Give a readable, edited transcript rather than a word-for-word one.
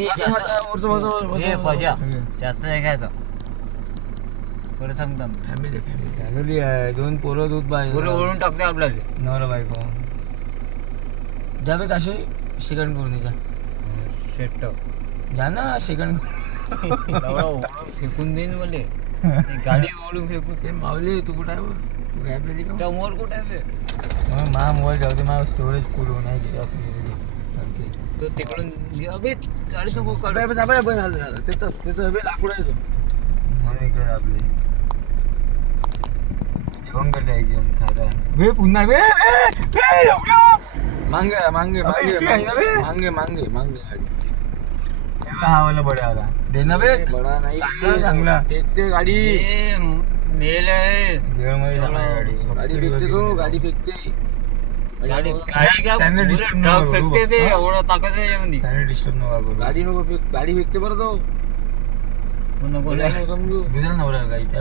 जास्त नाही खायचं. बरं सांगतो फॅमिली फॅमिली आहे, 2 पोरं, दूध बाई ओळून टाकते आपल्याला. नवरा बायको. जावे काशी शिकण करून जा. शेट जा ना शिकण फेकून देईन मले. गाडी ओढून फेकून. माऊली तू कुठं आहे बघ? तू गायब झाली का? मोर कुठे आहे? मा मोबाईल ठेवते, माझं स्टोरेज फुल होणार आहे असं. तो तिकडून अबे गाडी नको काढू. त्याचं लाकूड आहे तो. म्हणून इकडे आपले जेवण करता एक जेवण खायला वे पुन्हा वे मांगे मांगे मांगे मांगे मांगे मांगे गाडी हा वाला बडा आला देना बे बडा नाही चांगला फेकते गाडी. मेल आहे जेवण मध्ये गाडी फेकते तो, गाडी फेकते. गाडी त्यांना डिस्टर्ब नको फेकते ते एवढं ताकद आहे यामध्ये. त्यांना डिस्टर्ब नको करू. गाडी नको फेक, गाडी फेकते बरं तो. नको समजू दुसरा नवरा गाईचा.